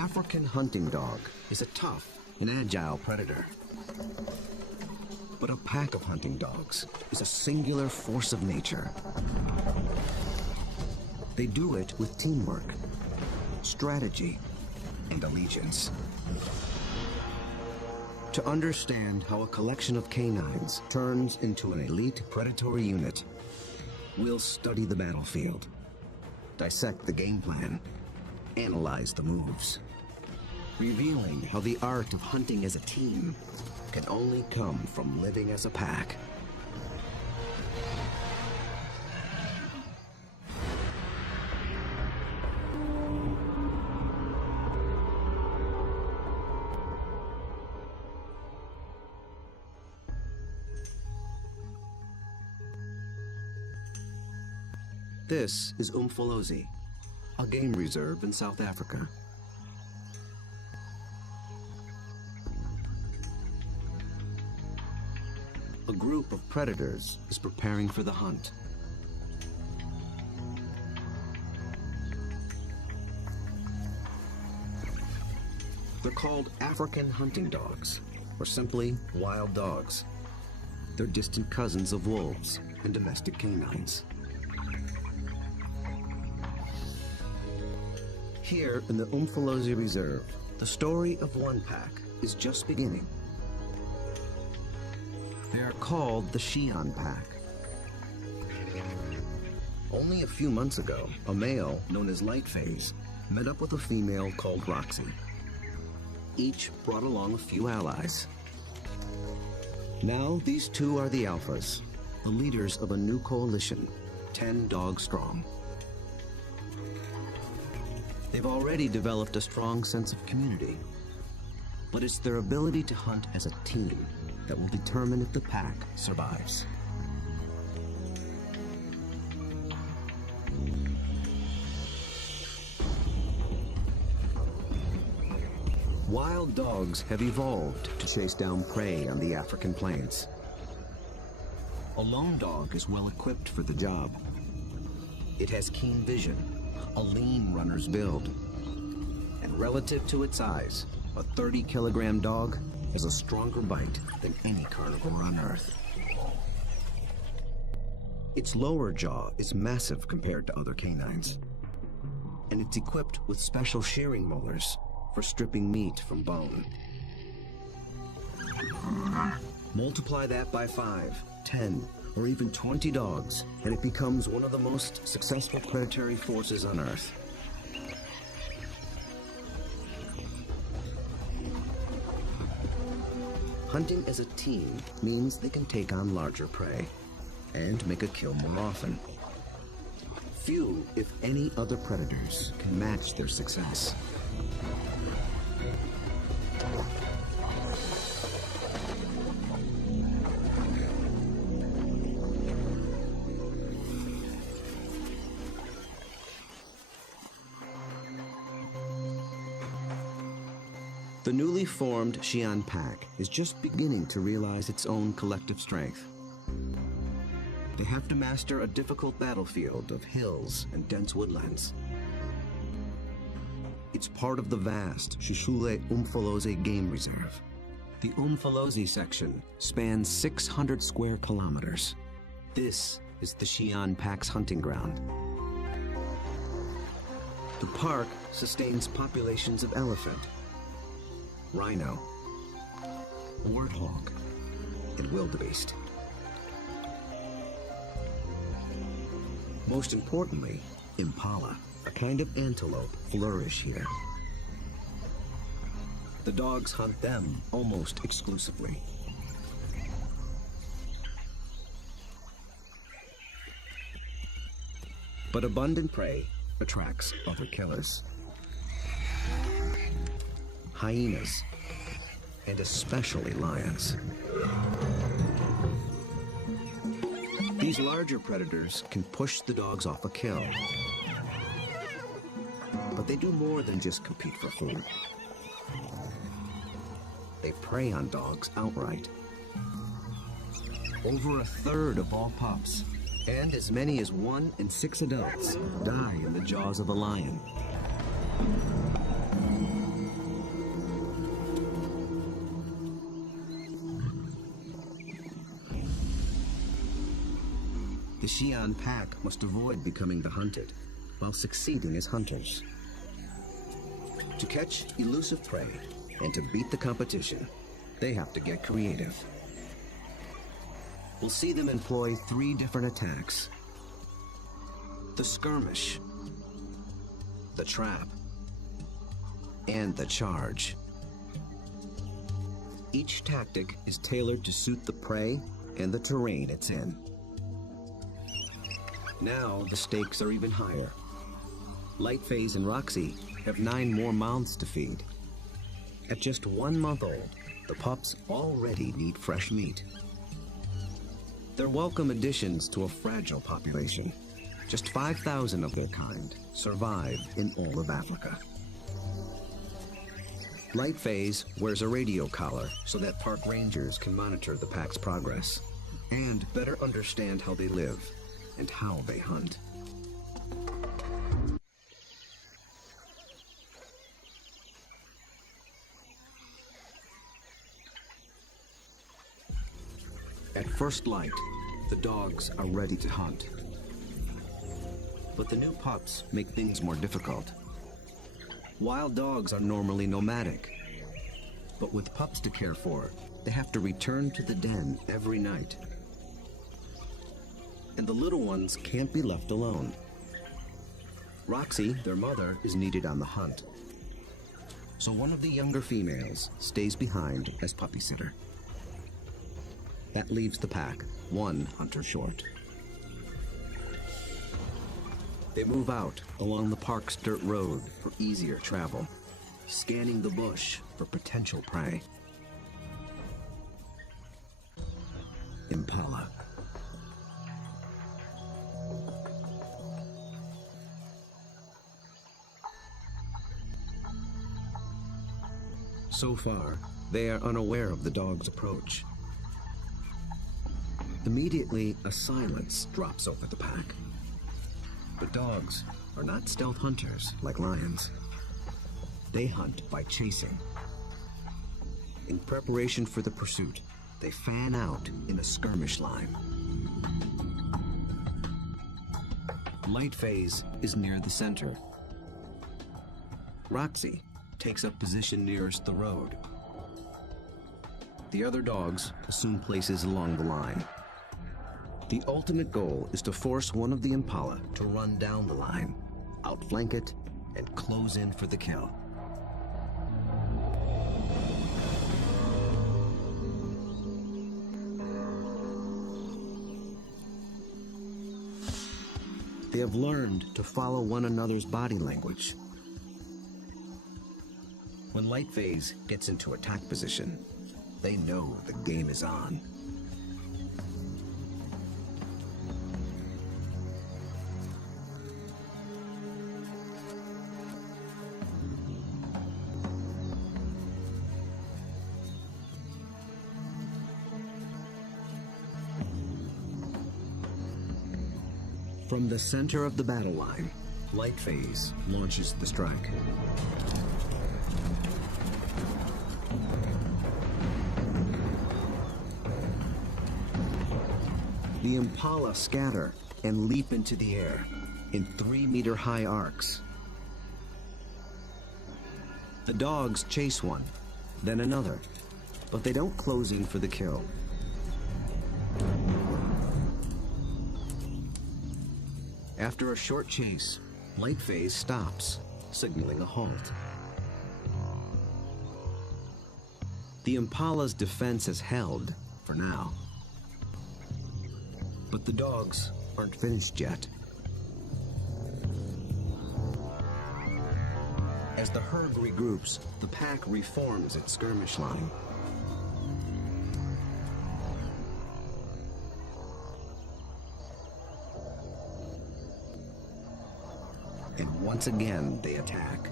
African hunting dog is a tough and agile predator. But a pack of hunting dogs is a singular force of nature. They do it with teamwork, strategy, and allegiance. To understand how a collection of canines turns into an elite predatory unit, we'll study the battlefield, dissect the game plan, analyze the moves, revealing how the art of hunting as a team can only come from living as a pack. This is Umfolozi, a game reserve in South Africa. A group of predators is preparing for the hunt. They're called African hunting dogs, or simply wild dogs. They're distant cousins of wolves and domestic canines. Here in the Umfolozi Reserve, the story of one pack is just beginning. They are called the Xi'an Pack. Only a few months ago, a male known as Lightphase met up with a female called Roxy. Each brought along a few allies. Now these two are the alphas, the leaders of a new coalition, 10 dogs strong. They've already developed a strong sense of community, but it's their ability to hunt as a team that will determine if the pack survives. Wild dogs have evolved to chase down prey on the African plains. A lone dog is well equipped for the job. It has keen vision, a lean runner's build, and relative to its size, a 30-kilogram dog has a stronger bite than any carnivore on Earth. Its lower jaw is massive compared to other canines, and it's equipped with special shearing molars for stripping meat from bone. Multiply that by 5, 10, or even 20 dogs, and it becomes one of the most successful predatory forces on Earth. Hunting as a team means they can take on larger prey and make a kill more often. Few, if any, other predators can match their success. The newly formed Xi'an Pack is just beginning to realize its own collective strength. They have to master a difficult battlefield of hills and dense woodlands. It's part of the vast Shishule Umfolozi Game Reserve. The Umfolozi section spans 600 square kilometers. This is the Xi'an Pack's hunting ground. The park sustains populations of elephant, rhino, warthog, and wildebeest. Most importantly, impala, a kind of antelope, flourish here. The dogs hunt them almost exclusively. But abundant prey attracts other killers. Hyenas, and especially lions. These larger predators can push the dogs off a kill. But they do more than just compete for food. They prey on dogs outright. Over a third of all pups, and as many as 1 in 6 adults, die in the jaws of a lion. The Xi'an pack must avoid becoming the hunted, while succeeding as hunters. To catch elusive prey and to beat the competition, they have to get creative. We'll see them employ 3 different attacks: the skirmish, the trap, and the charge. Each tactic is tailored to suit the prey and the terrain it's in. Now the stakes are even higher. Lightphase and Roxy have 9 more mouths to feed. At just 1 month old, the pups already need fresh meat. They're welcome additions to a fragile population. Just 5,000 of their kind survive in all of Africa. Lightphase wears a radio collar so that park rangers can monitor the pack's progress and better understand how they live and how they hunt. At first light, the dogs are ready to hunt. But the new pups make things more difficult. Wild dogs are normally nomadic, but with pups to care for, they have to return to the den every night. And the little ones can't be left alone. Roxy, their mother, is needed on the hunt. So one of the younger females stays behind as puppy sitter. That leaves the pack 1 hunter short. They move out along the park's dirt road for easier travel, scanning the bush for potential prey. Impala. So far, they are unaware of the dog's approach. Immediately, a silence drops over the pack. But dogs are not stealth hunters like lions. They hunt by chasing. In preparation for the pursuit, they fan out in a skirmish line. Lightphase is near the center. Roxy takes up position nearest the road. The other dogs assume places along the line. The ultimate goal is to force one of the Impala to run down the line, outflank it, and close in for the kill. They have learned to follow one another's body language. When Lightphase gets into attack position, they know the game is on. From the center of the battle line, Lightphase launches the strike. The Impala scatter and leap into the air in 3-meter-high arcs. The dogs chase one, then another, but they don't close in for the kill. After a short chase, Lightphase stops, signaling a halt. The Impala's defense is held, for now. But the dogs aren't finished yet. As the herd regroups, the pack reforms its skirmish line. And once again, they attack.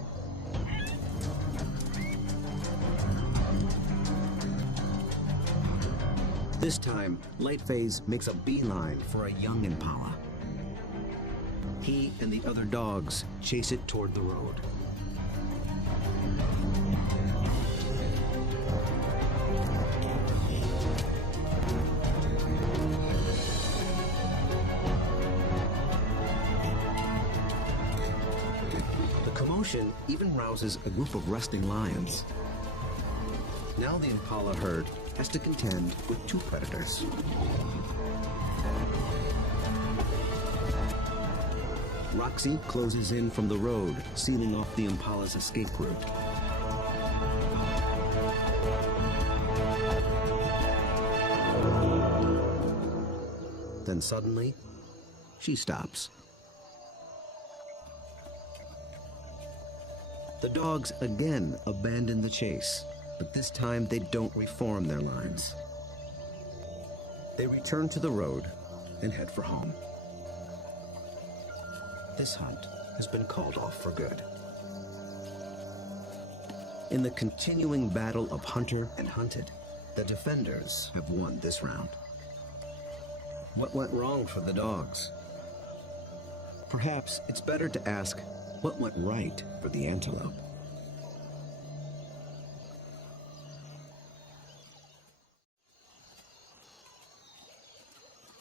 This time, Lightphase makes a beeline for a young Impala. He and the other dogs chase it toward the road. commotion even rouses a group of resting lions. Now the impala herd has to contend with two predators. Roxy closes in from the road, sealing off the impala's escape route. Then suddenly, she stops. The dogs again abandon the chase, but this time they don't reform their lines. They return to the road and head for home. This hunt has been called off for good. In the continuing battle of hunter and hunted, the defenders have won this round. What went wrong for the dogs? Perhaps it's better to ask what went right for the antelope.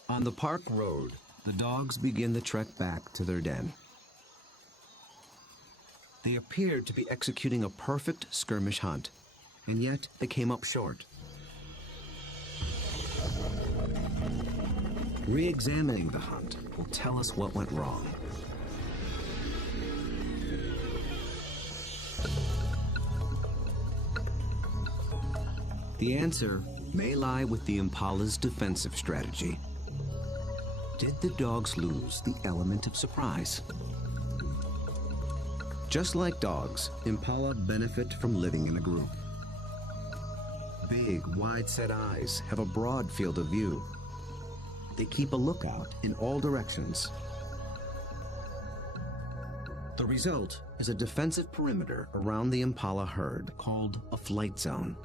On the park road, the dogs begin the trek back to their den. They appeared to be executing a perfect skirmish hunt, and yet they came up short. Re-examining the hunt will tell us what went wrong. The answer may lie with the impala's defensive strategy. Did the dogs lose the element of surprise? Just like dogs, impala benefit from living in a group. Big, wide-set eyes have a broad field of view. They keep a lookout in all directions. The result is a defensive perimeter around the impala herd called a flight zone.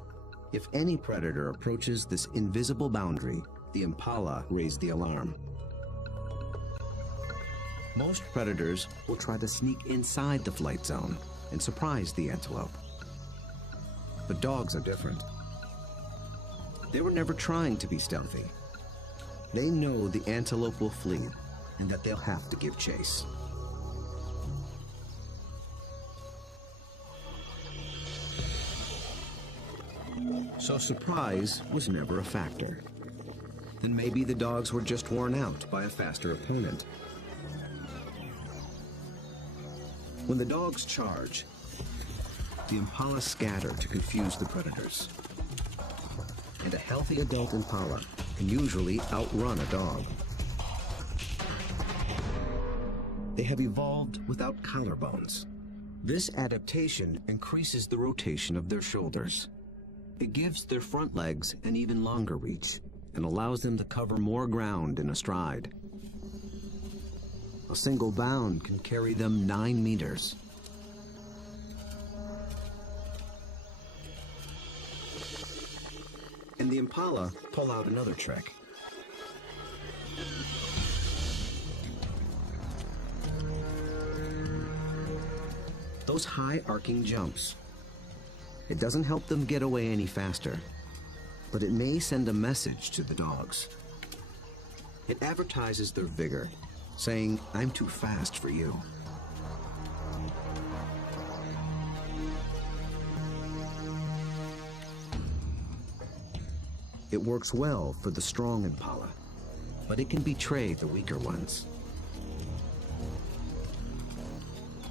If any predator approaches this invisible boundary, the impala raise the alarm. Most predators will try to sneak inside the flight zone and surprise the antelope. But dogs are different. They were never trying to be stealthy. They know the antelope will flee and that they'll have to give chase. So surprise was never a factor. Then maybe the dogs were just worn out by a faster opponent. When the dogs charge, the impala scatter to confuse the predators. And a healthy adult impala can usually outrun a dog. They have evolved without collarbones. This adaptation increases the rotation of their shoulders. It gives their front legs an even longer reach and allows them to cover more ground in a stride. A single bound can carry them 9 meters. And the impala pull out another trick. Those high arcing jumps. It doesn't help them get away any faster, but it may send a message to the dogs. It advertises their vigor, saying, "I'm too fast for you." It works well for the strong impala, but it can betray the weaker ones.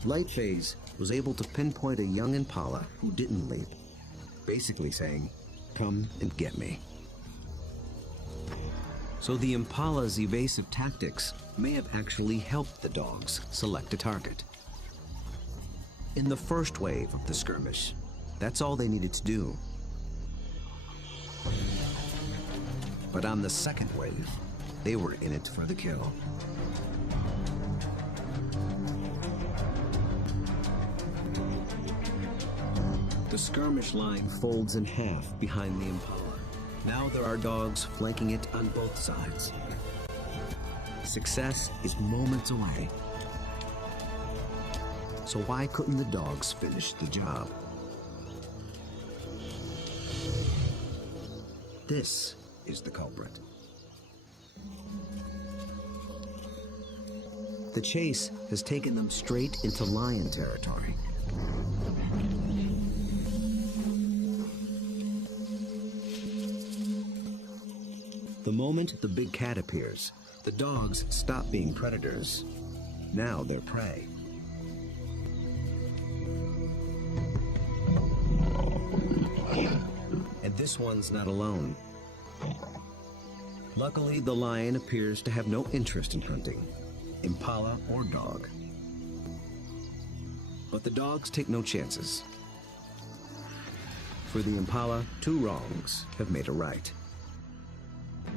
Lightphase was able to pinpoint a young impala who didn't leap, basically saying, "Come and get me." So the impala's evasive tactics may have actually helped the dogs select a target. In the first wave of the skirmish, that's all they needed to do. But on the second wave, they were in it for the kill. The skirmish line folds in half behind the impala. Now there are dogs flanking it on both sides. Success is moments away. So why couldn't the dogs finish the job? This is the culprit. The chase has taken them straight into lion territory. The moment the big cat appears, the dogs stop being predators. Now they're prey. And this one's not alone. Luckily, the lion appears to have no interest in hunting, impala or dog. But the dogs take no chances. For the impala, 2 wrongs have made a right.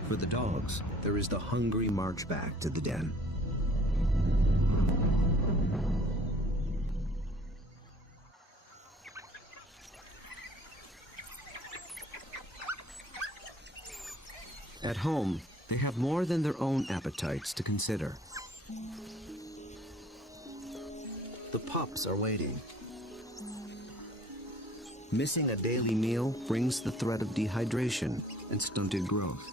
For the dogs, there is the hungry march back to the den. At home, they have more than their own appetites to consider. The pups are waiting. Missing a daily meal brings the threat of dehydration and stunted growth.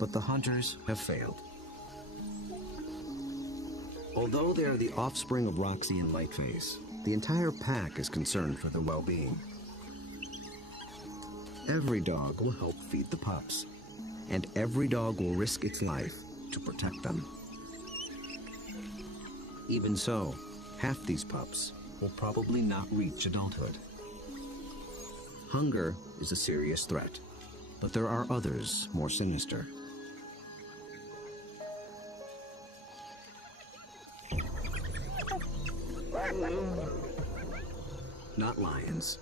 But the hunters have failed. Although they are the offspring of Roxy and Lightface, the entire pack is concerned for their well-being. Every dog will help feed the pups, and every dog will risk its life to protect them. Even so, half these pups will probably not reach adulthood. Hunger is a serious threat, but there are others more sinister. Not lions,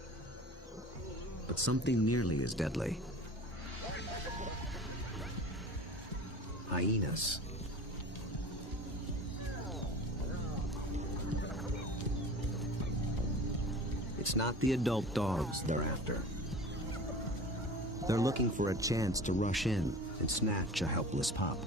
but something nearly as deadly. Hyenas. It's not the adult dogs they're after. They're looking for a chance to rush in and snatch a helpless pup.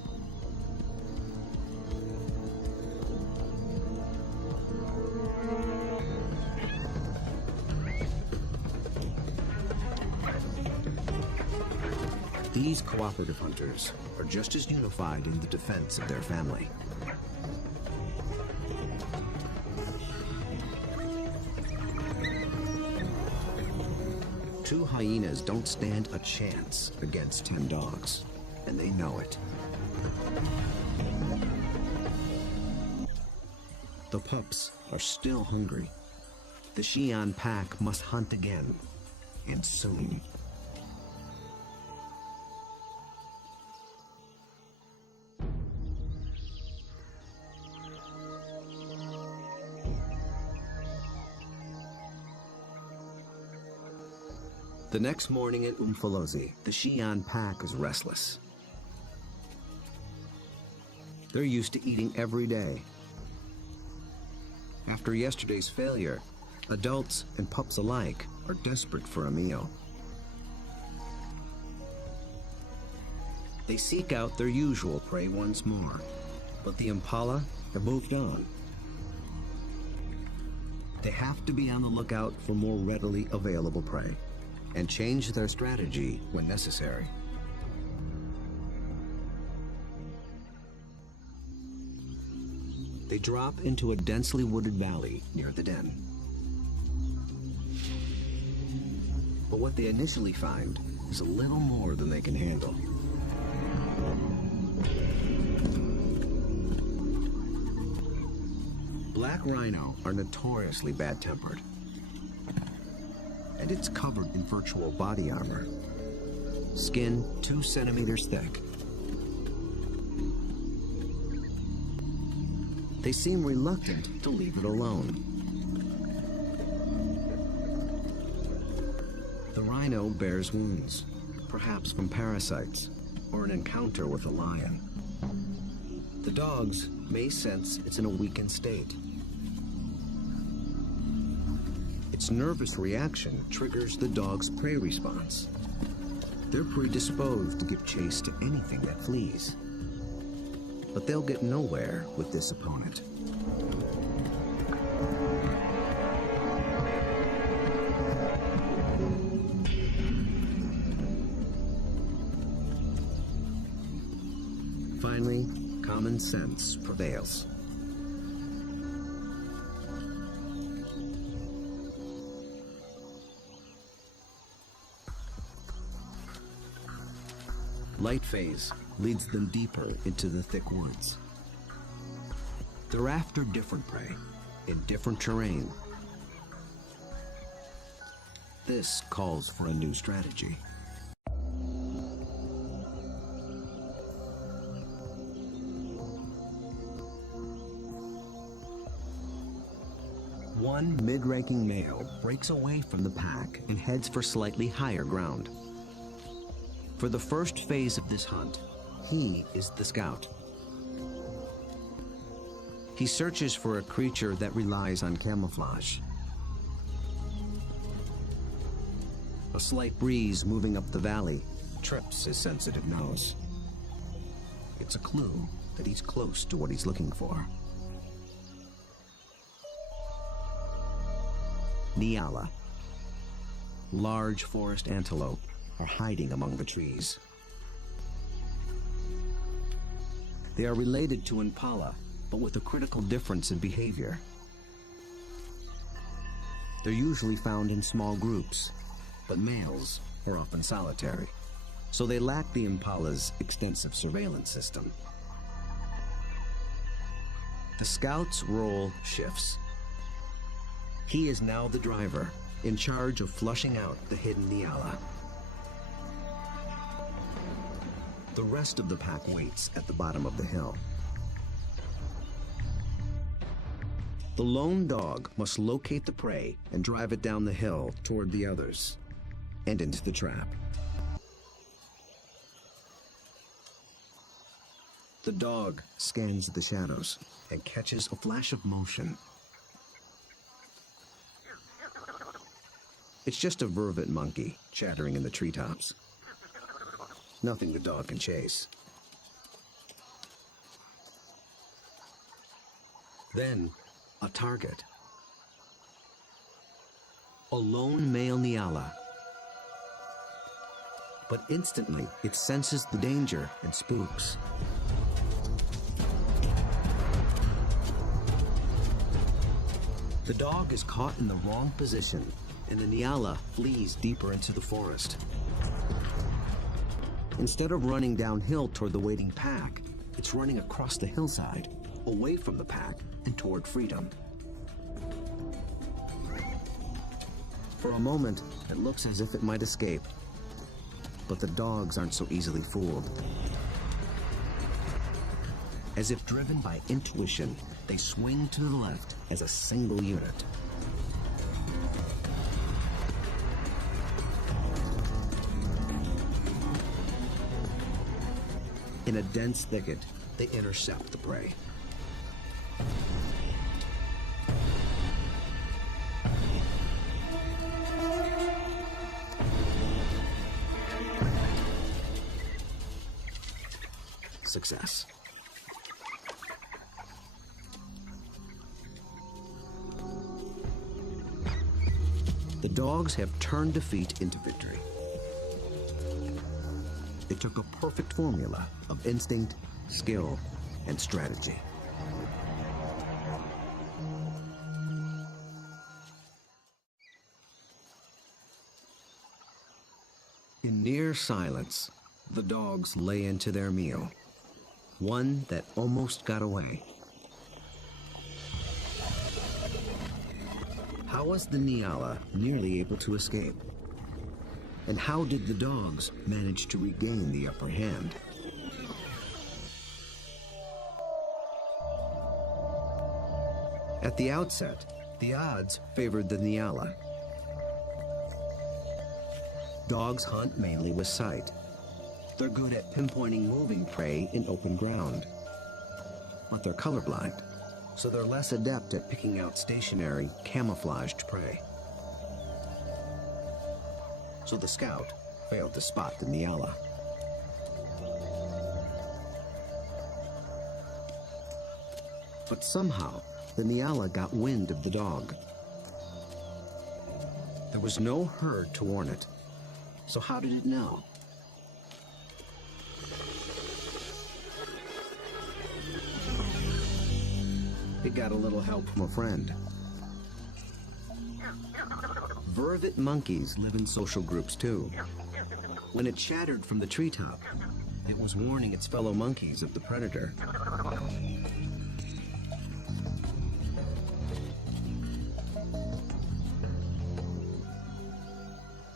These cooperative hunters are just as unified in the defense of their family. Two hyenas don't stand a chance against 10 dogs, and they know it. The pups are still hungry. The Xi'an pack must hunt again, and soon. The next morning at Umfolozi, the Xi'an pack is restless. They're used to eating every day. After yesterday's failure, adults and pups alike are desperate for a meal. They seek out their usual prey once more, but the impala have moved on. They have to be on the lookout for more readily available prey, and change their strategy when necessary. They drop into a densely wooded valley near the den. But what they initially find is a little more than they can handle. Black rhino are notoriously bad-tempered, and it's covered in virtual body armor. Skin 2 centimeters thick. They seem reluctant to leave it alone. The rhino bears wounds, perhaps from parasites or an encounter with a lion. The dogs may sense it's in a weakened state. Its nervous reaction triggers the dog's prey response. They're predisposed to give chase to anything that flees. But they'll get nowhere with this opponent. Finally, common sense prevails. light phase leads them deeper into the thick woods. They're after different prey in different terrain. This calls for a new strategy. One mid-ranking male breaks away from the pack and heads for slightly higher ground. For the first phase of this hunt, he is the scout. He searches for a creature that relies on camouflage. A slight breeze moving up the valley trips his sensitive nose. It's a clue that he's close to what he's looking for. Nyala. Large forest antelope are hiding among the trees. They are related to impala, but with a critical difference in behavior. They're usually found in small groups, but males are often solitary, so they lack the impala's extensive surveillance system. The scout's role shifts. He is now the driver, in charge of flushing out the hidden Nyala. The rest of the pack waits at the bottom of the hill. The lone dog must locate the prey and drive it down the hill toward the others and into the trap. The dog scans the shadows and catches a flash of motion. It's just a vervet monkey chattering in the treetops. Nothing the dog can chase. Then, a target. A lone male Nyala. But instantly, it senses the danger and spooks. The dog is caught in the wrong position, and the Nyala flees deeper into the forest. Instead of running downhill toward the waiting pack, it's running across the hillside, away from the pack and toward freedom. For a moment, it looks as if it might escape, but the dogs aren't so easily fooled. As if driven by intuition, they swing to the left as a single unit. In a dense thicket, they intercept the prey. Success. The dogs have turned defeat into victory. It took a perfect formula of instinct, skill, and strategy. In near silence, the dogs lay into their meal, one that almost got away. How was the Nyala nearly able to escape? And how did the dogs manage to regain the upper hand? At the outset, the odds favored the Nyala. Dogs hunt mainly with sight. They're good at pinpointing moving prey in open ground. But they're colorblind, so they're less adept at picking out stationary, camouflaged prey. So the scout failed to spot the Nyala. But somehow, the Nyala got wind of the dog. There was no herd to warn it. So how did it know? It got a little help from a friend. Vervet monkeys live in social groups too. When it chattered from the treetop, It was warning its fellow monkeys of the predator.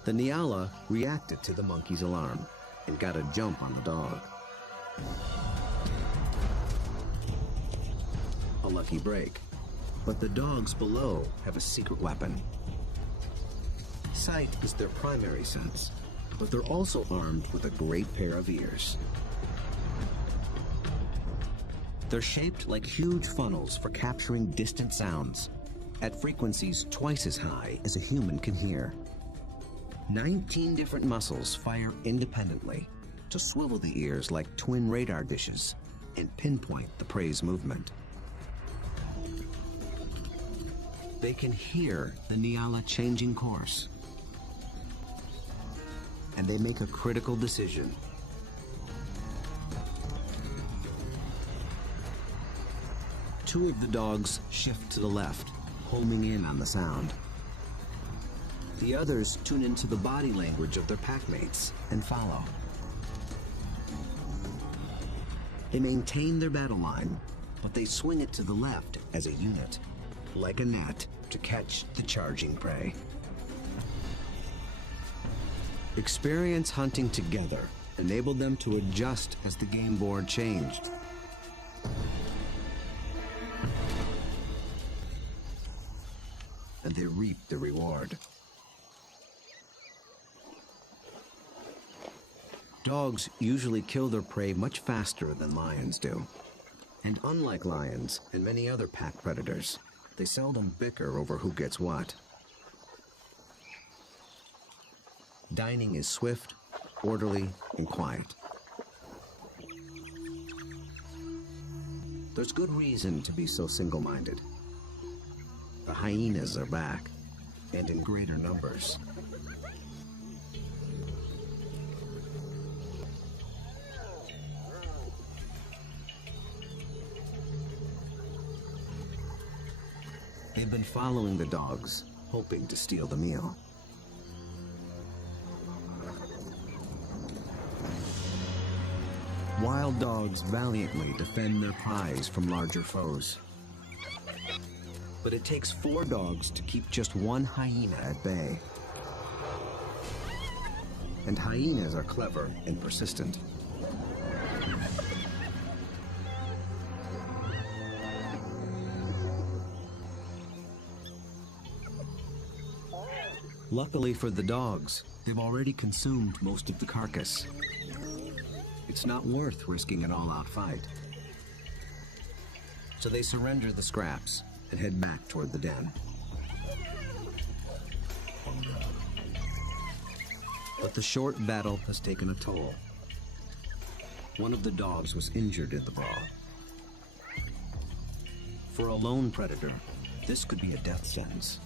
The Nyala reacted to the monkey's alarm and got a jump on the dog. A lucky break, but the dogs below have a secret weapon. Sight is their primary sense, but they're also armed with a great pair of ears. They're shaped like huge funnels for capturing distant sounds at frequencies twice as high as a human can hear. 19 different muscles fire independently to swivel the ears like twin radar dishes and pinpoint the prey's movement. They can hear the Nyala changing course, and they make a critical decision. Two of the dogs shift to the left, homing in on the sound. The others tune into the body language of their packmates and follow. They maintain their battle line, but they swing it to the left as a unit, like a net, to catch the charging prey. Experience hunting together enabled them to adjust as the game board changed. And they reaped the reward. Dogs usually kill their prey much faster than lions do. And unlike lions and many other pack predators, they seldom bicker over who gets what. Dining is swift, orderly, and quiet. There's good reason to be so single-minded. The hyenas are back, and in greater numbers. They've been following the dogs, hoping to steal the meal. Wild dogs valiantly defend their prize from larger foes. But it takes 4 dogs to keep just one hyena at bay. And hyenas are clever and persistent. Luckily for the dogs, they've already consumed most of the carcass. It's not worth risking an all-out fight. So they surrender the scraps and head back toward the den. But the short battle has taken a toll. One of the dogs was injured in the brawl. For a lone predator, this could be a death sentence.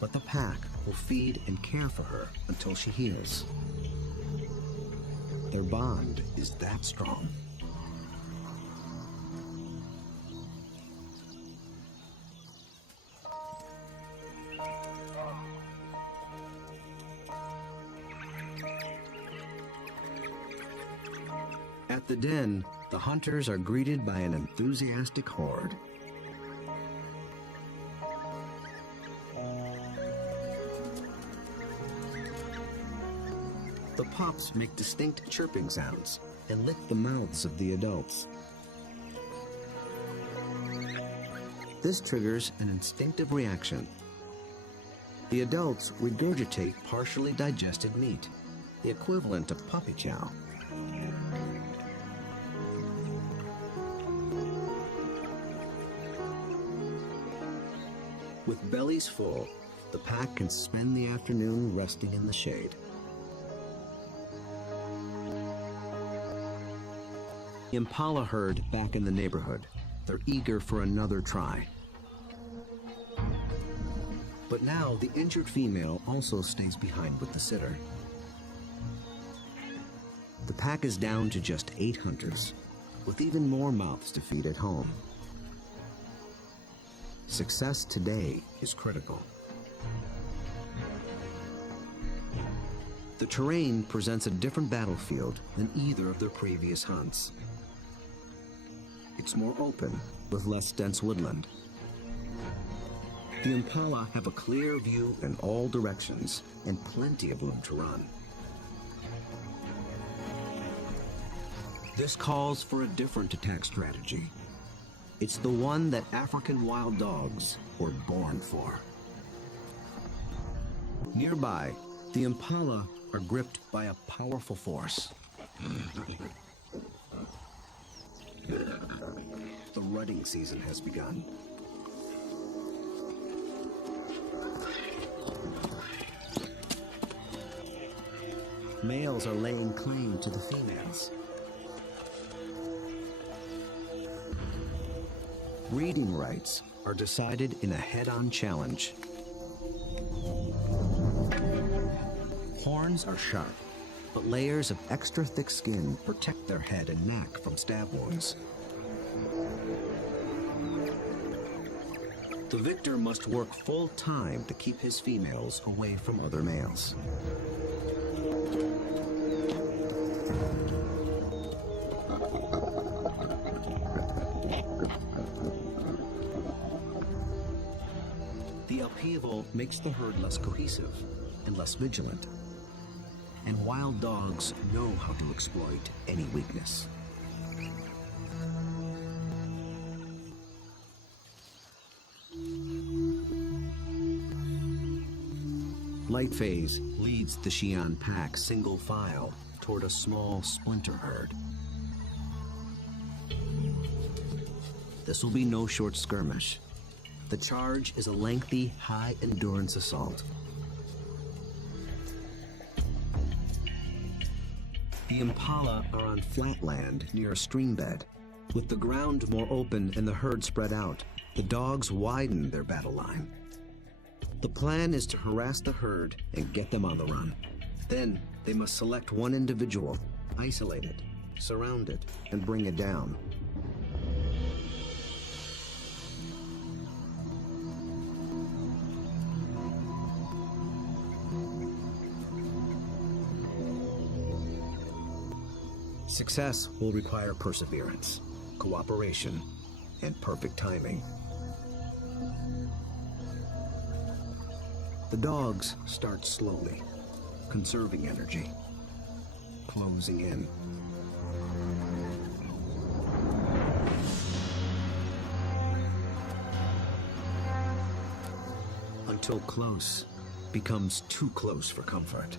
But the pack will feed and care for her until she heals. Their bond is that strong. At the den, the hunters are greeted by an enthusiastic horde. The pups make distinct chirping sounds and lick the mouths of the adults. This triggers an instinctive reaction. The adults regurgitate partially digested meat, the equivalent of puppy chow. With bellies full, the pack can spend the afternoon resting in the shade. The impala herd back in the neighborhood. They're eager for another try. But now the injured female also stays behind with the sitter. The pack is down to just 8 hunters, with even more mouths to feed at home. Success today is critical. The terrain presents a different battlefield than either of their previous hunts. It's more open, with less dense woodland. The impala have a clear view in all directions and plenty of room to run. This calls for a different attack strategy. It's the one that African wild dogs were born for. Nearby, the impala are gripped by a powerful force. The rutting season has begun. Males are laying claim to the females. Breeding rights are decided in a head-on challenge. Horns are sharp, but layers of extra thick skin protect their head and neck from stab wounds. The victor must work full time to keep his females away from other males. The upheaval makes the herd less cohesive and less vigilant. And wild dogs know how to exploit any weakness. Lightphase leads the Xi'an pack single file toward a small splinter herd. This will be no short skirmish. The charge is a lengthy, high-endurance assault. The impala are on flat land near a stream bed. With the ground more open and the herd spread out, the dogs widen their battle line. The plan is to harass the herd and get them on the run. Then they must select one individual, isolate it, surround it, and bring it down. Success will require perseverance, cooperation, and perfect timing. The dogs start slowly, conserving energy, closing in. Until close becomes too close for comfort.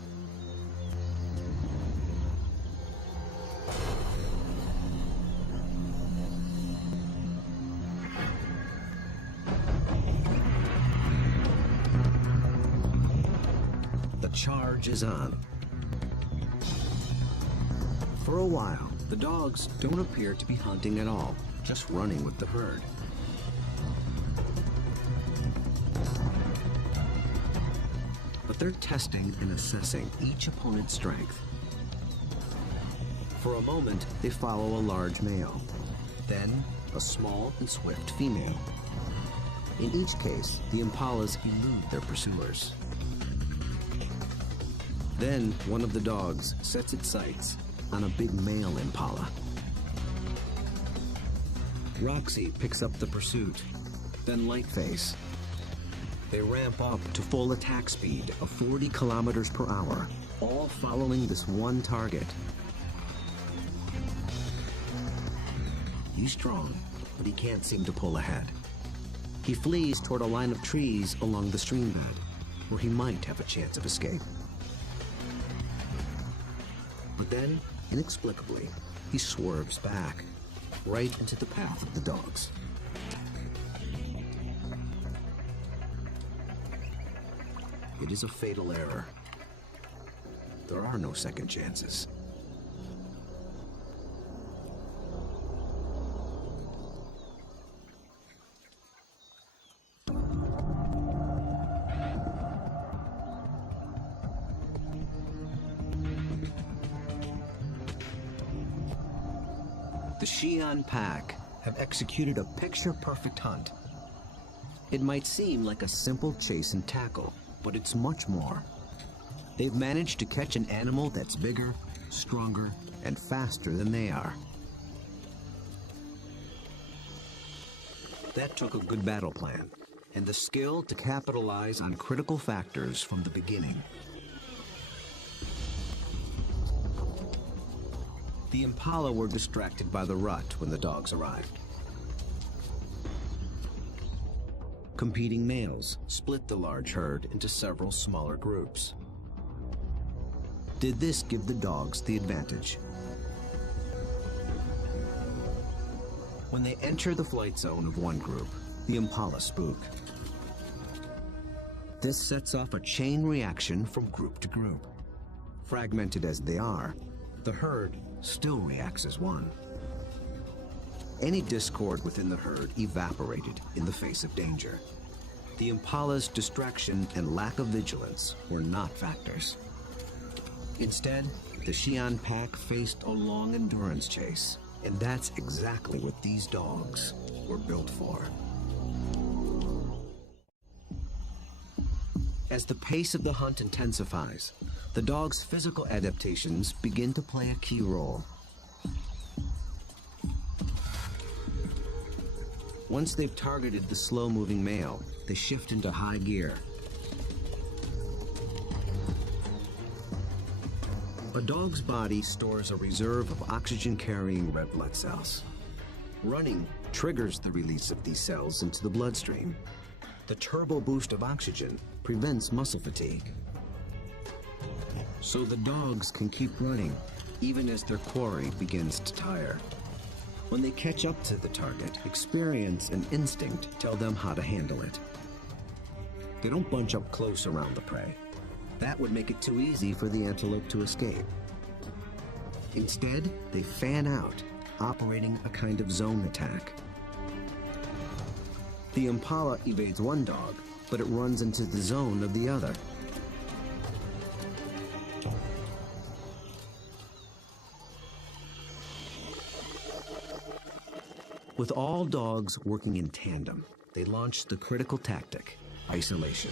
Charge is on. For a while, the dogs don't appear to be hunting at all, just running with the herd. But they're testing and assessing each opponent's strength. For a moment, they follow a large male, then a small and swift female. In each case, the impalas elude their pursuers. Then one of the dogs sets its sights on a big male impala. Roxy picks up the pursuit, then Lightface. They ramp up to full attack speed of 40 kilometers per hour, all following this one target. He's strong, but he can't seem to pull ahead. He flees toward a line of trees along the stream bed, where he might have a chance of escape. But then, inexplicably, he swerves back, right into the path of the dogs. It is a fatal error. There are no second chances. The Xi'an pack have executed a picture-perfect hunt. It might seem like a simple chase and tackle, but it's much more. They've managed to catch an animal that's bigger, stronger, and faster than they are. That took a good battle plan and the skill to capitalize on critical factors from the beginning. The impala were distracted by the rut when the dogs arrived. Competing males split the large herd into several smaller groups. Did this give the dogs the advantage? When they enter the flight zone of one group, the impala spook. This sets off a chain reaction from group to group. Fragmented as they are, the herd still reacts as one. Any discord within the herd evaporated in the face of danger. The impala's distraction and lack of vigilance were not factors. Instead, the Xi'an pack faced a long endurance chase, and that's exactly what these dogs were built for. As the pace of the hunt intensifies, the dog's physical adaptations begin to play a key role. Once they've targeted the slow-moving male, they shift into high gear. A dog's body stores a reserve of oxygen-carrying red blood cells. Running triggers the release of these cells into the bloodstream. The turbo boost of oxygen prevents muscle fatigue. So the dogs can keep running, even as their quarry begins to tire. When they catch up to the target, experience and instinct tell them how to handle it. They don't bunch up close around the prey. That would make it too easy for the antelope to escape. Instead, they fan out, operating a kind of zone attack. The impala evades one dog, but it runs into the zone of the other. With all dogs working in tandem, they launch the critical tactic, isolation.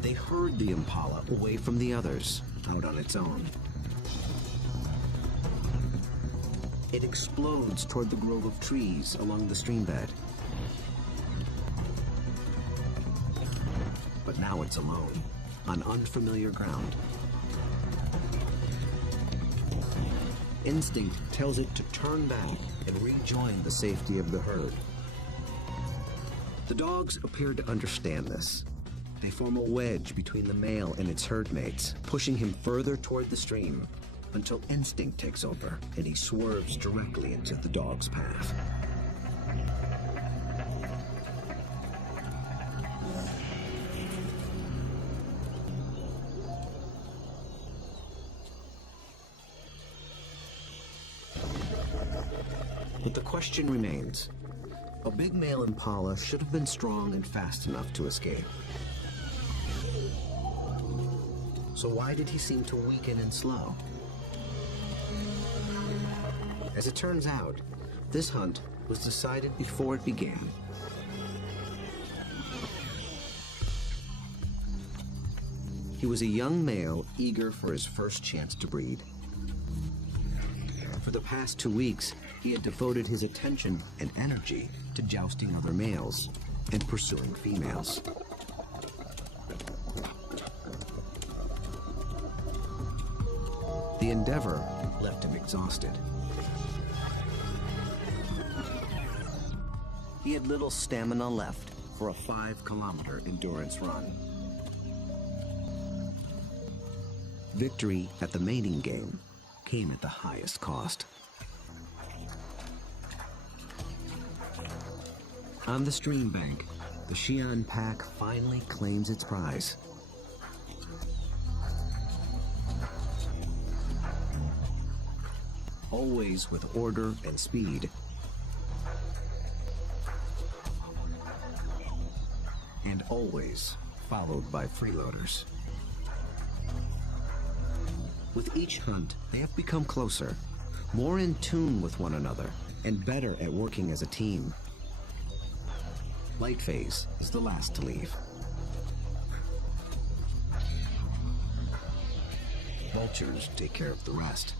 They herd the impala away from the others, out on its own. It explodes toward the grove of trees along the stream bed. But now it's alone, on unfamiliar ground. Instinct tells it to turn back and rejoin the safety of the herd. The dogs appear to understand this. They form a wedge between the male and its herd mates, pushing him further toward the stream until instinct takes over and he swerves directly into the dog's path. But the question remains. A big male impala should have been strong and fast enough to escape. So why did he seem to weaken and slow? As it turns out, this hunt was decided before it began. He was a young male eager for his first chance to breed. For the past 2 weeks, he had devoted his attention and energy to jousting other males and pursuing females. The endeavor left him exhausted. He had little stamina left for a 5-kilometer endurance run. Victory at the mating game came at the highest cost. On the stream bank, the Xi'an pack finally claims its prize. Always with order and speed. And always followed by freeloaders. With each hunt, they have become closer, more in tune with one another, and better at working as a team. Light phase is the last to leave. Vultures take care of the rest.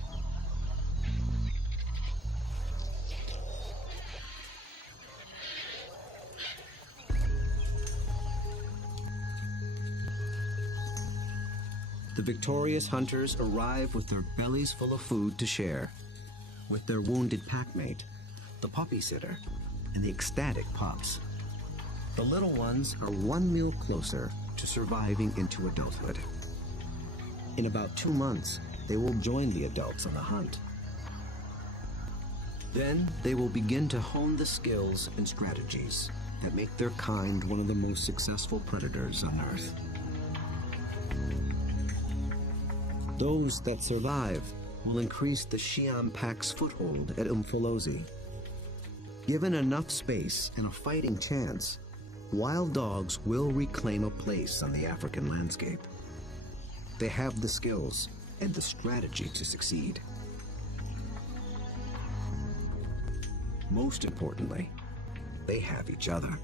The victorious hunters arrive with their bellies full of food to share, with their wounded packmate, the puppy sitter, and the ecstatic pups. The little ones are one meal closer to surviving into adulthood. In about 2 months, they will join the adults on the hunt. Then they will begin to hone the skills and strategies that make their kind one of the most successful predators on Earth. Those that survive will increase the Xi'an pack's foothold at Umfolozi. Given enough space and a fighting chance, wild dogs will reclaim a place on the African landscape. They have the skills and the strategy to succeed. Most importantly, they have each other.